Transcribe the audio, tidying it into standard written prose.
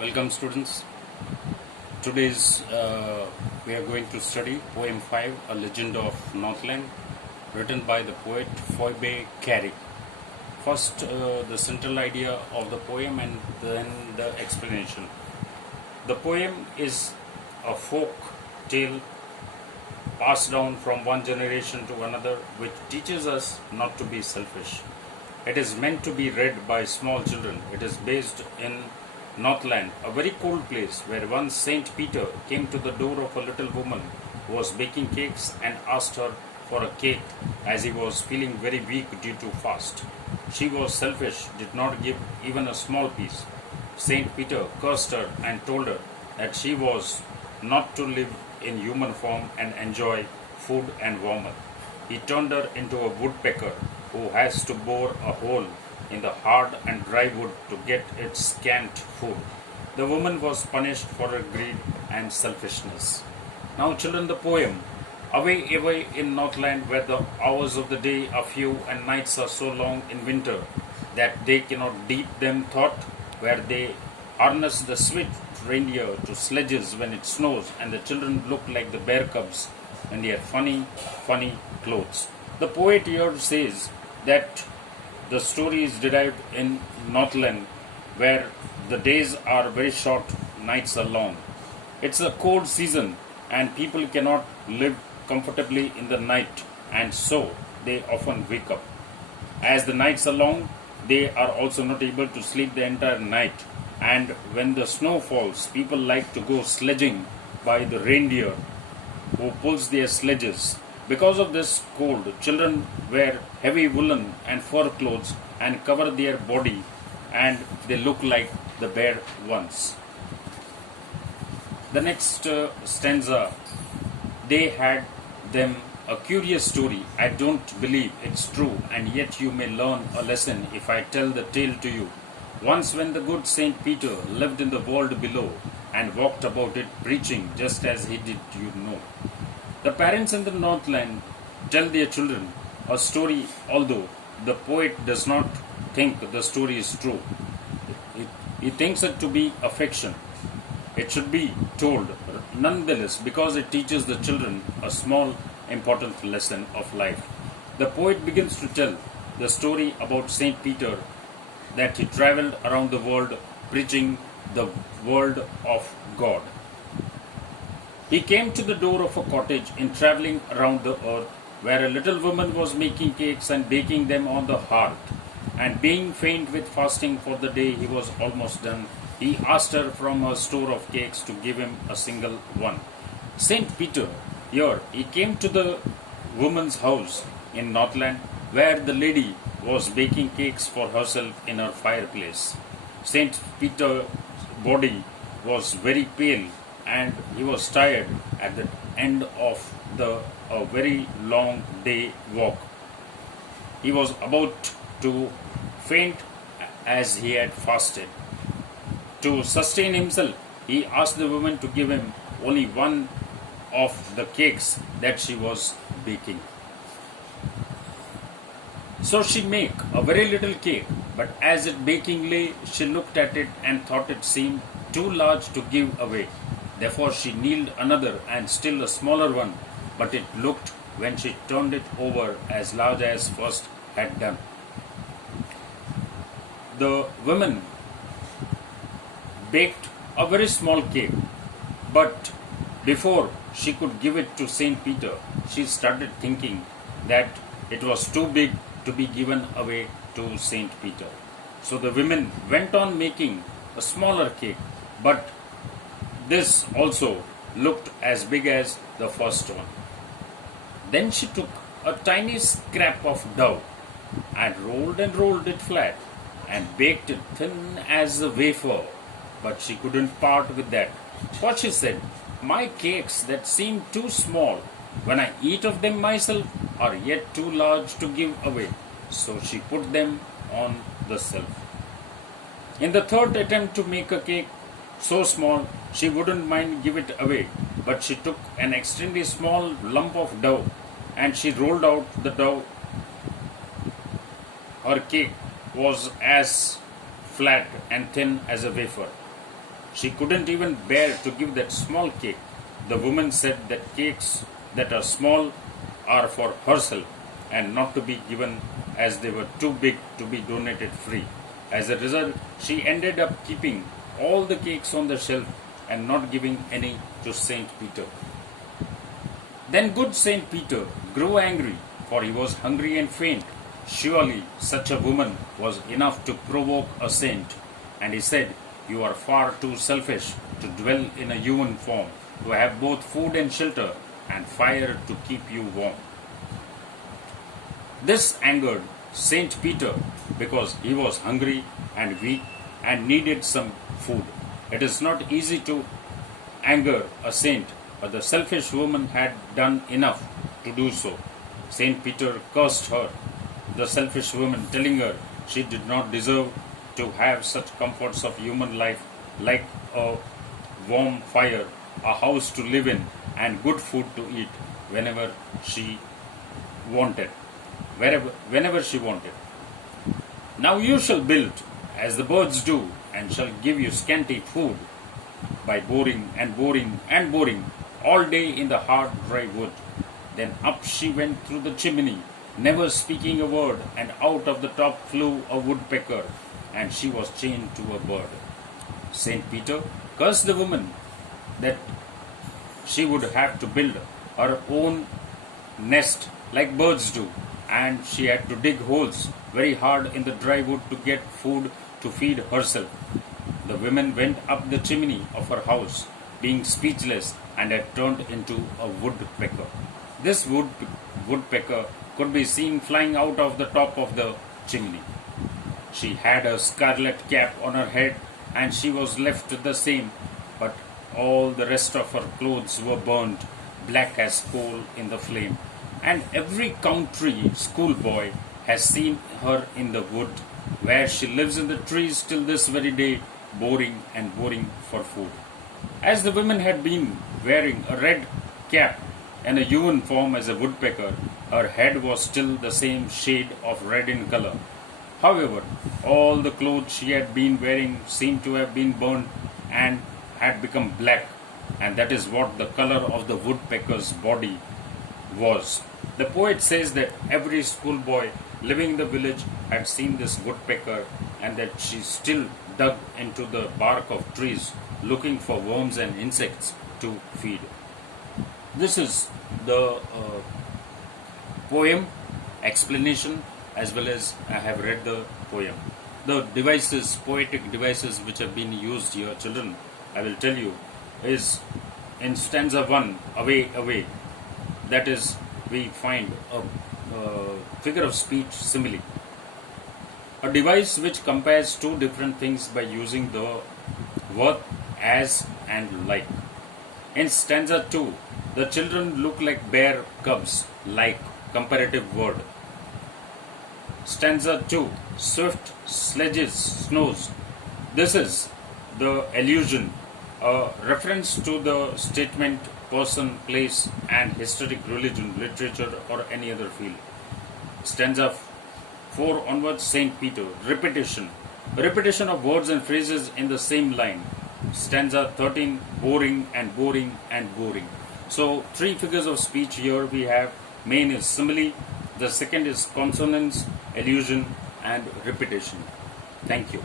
Welcome students. Today's we are going to study poem 5, A Legend of Northland, written by the poet Phoebe Cary. First, the central idea of the poem and then the explanation. The poem is a folk tale passed down from one generation to another, which teaches us not to be selfish. It is meant to be read by small children. It is based in Northland, a very cold place where once Saint Peter came to the door of a little woman who was baking cakes and asked her for a cake as he was feeling very weak due to fast. She was selfish, did not give even a small piece. Saint Peter cursed her and told her that she was not to live in human form and enjoy food and warmth. He turned her into a woodpecker who has to bore a hole in the hard and dry wood to get its scant food. The woman was punished for her greed and selfishness. Now, children, the poem. Away, away in Northland, where the hours of the day are few and nights are so long in winter that they cannot deep them thought, where they harness the swift reindeer to sledges when it snows, and the children look like the bear cubs when they have funny, funny clothes. The poet here says that the story is derived in Northland, where the days are very short, nights are long. It's a cold season, and people cannot live comfortably in the night, and so they often wake up. As the nights are long, they are also not able to sleep the entire night, and when the snow falls, people like to go sledging by the reindeer who pulls their sledges. Because of this cold, children wear heavy woolen and fur clothes and cover their body, and they look like the bear ones. The next stanza, they had them a curious story. I don't believe it's true, and yet you may learn a lesson if I tell the tale to you. Once when the good Saint Peter lived in the world below and walked about it preaching just as he did, you know. The parents in the Northland tell their children a story, although the poet does not think the story is true. He thinks it to be a fiction. It should be told nonetheless because it teaches the children a small, important lesson of life. The poet begins to tell the story about Saint Peter, that he traveled around the world preaching the word of God. He came to the door of a cottage in traveling around the earth, where a little woman was making cakes and baking them on the hearth. And being faint with fasting for the day he was almost done, he asked her from her store of cakes to give him a single one. Saint Peter, here, he came to the woman's house in Northland, where the lady was baking cakes for herself in her fireplace. Saint Peter's body was very pale, and he was tired at the end of a very long day walk. He was about to faint as he had fasted. To sustain himself, he asked the woman to give him only one of the cakes that she was baking. So she made a very little cake, but as it baking lay, she looked at it and thought it seemed too large to give away. Therefore she kneaded another and still a smaller one, but it looked, when she turned it over, as large as first had done. The woman baked a very small cake, but before she could give it to Saint Peter, she started thinking that it was too big to be given away to Saint Peter. So the women went on making a smaller cake, but this also looked as big as the first one. Then she took a tiny scrap of dough and rolled it flat and baked it thin as a wafer. But she couldn't part with that. For she said, my cakes that seem too small, when I eat of them myself, are yet too large to give away. So she put them on the shelf. In the third attempt to make a cake so small, she wouldn't mind give it away, but she took an extremely small lump of dough and she rolled out the dough. Her cake was as flat and thin as a wafer. She couldn't even bear to give that small cake. The woman said that cakes that are small are for herself and not to be given, as they were too big to be donated free. As a result, she ended up keeping all the cakes on the shelf and not giving any to Saint Peter. Then good Saint Peter grew angry, for he was hungry and faint. Surely such a woman was enough to provoke a saint. And he said, "You are far too selfish to dwell in a human form, to have both food and shelter, and fire to keep you warm." This angered Saint Peter because he was hungry and weak and needed some food. It is not easy to anger a saint, but the selfish woman had done enough to do so. Saint Peter cursed her, the selfish woman, telling her she did not deserve to have such comforts of human life like a warm fire, a house to live in, and good food to eat whenever she wanted. Whenever she wanted. Now you shall build as the birds do, and shall give you scanty food by boring and boring and boring all day in the hard dry wood. Then up she went through the chimney, never speaking a word, and out of the top flew a woodpecker, and she was chained to a bird. Saint Peter cursed the woman that she would have to build her own nest like birds do, and she had to dig holes very hard in the dry wood to get food to feed herself. The women went up the chimney of her house, being speechless, and had turned into a woodpecker. This woodpecker could be seen flying out of the top of the chimney. She had a scarlet cap on her head, and she was left the same, but all the rest of her clothes were burned, black as coal in the flame. And every country schoolboy has seen her in the wood, where she lives in the trees till this very day, boring and boring for food. As the women had been wearing a red cap and a human form as a woodpecker, her head was still the same shade of red in color. However, all the clothes she had been wearing seemed to have been burned and had become black, and that is what the color of the woodpecker's body was. The poet says that every schoolboy living in the village had seen this woodpecker, and that she still dug into the bark of trees looking for worms and insects to feed. This is the poem explanation, as well as I have read the poem. The devices, poetic devices which have been used here, children, I will tell you, is in stanza 1, away, away. That is, we find a figure of speech simile. A device which compares two different things by using the word as and like. In stanza 2, the children look like bear cubs, like, comparative word. Stanza 2, swift sledges, snows. This is the allusion, a reference to the statement, person, place, and historic religion, literature, or any other field. Stanza 4 onwards, Saint Peter, repetition. Repetition of words and phrases in the same line. Stanza 13, boring and boring and boring. So, three figures of speech here we have. Main is simile, the second is consonance, allusion, and repetition. Thank you.